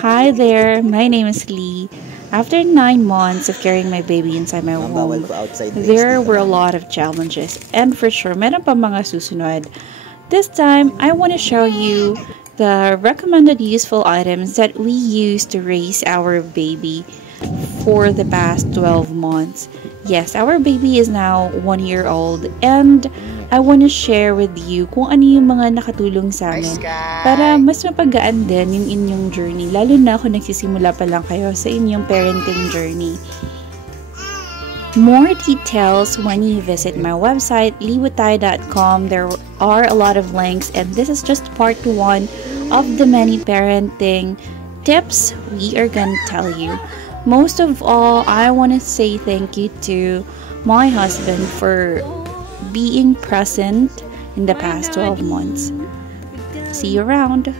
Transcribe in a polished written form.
Hi there, my name is Lee. After 9 months of carrying my baby inside my womb, there were a lot of challenges and for sure meron pa mga susunod. This time, I want to show you the recommended useful items that we use to raise our baby for the past 12 months. Yes, our baby is now 1 year old and I want to share with you kung ano yung mga nakatulong sa amin para mas mapagaan din yung inyong journey, lalo na kung nagsisimula pa lang kayo sa inyong parenting journey. More details when you visit my website, liwatay.com. There are a lot of links and this is just part 1 of the many parenting tips we are gonna tell you. Most of all, I want to say thank you to my husband for being present in the past 12 months. See you around.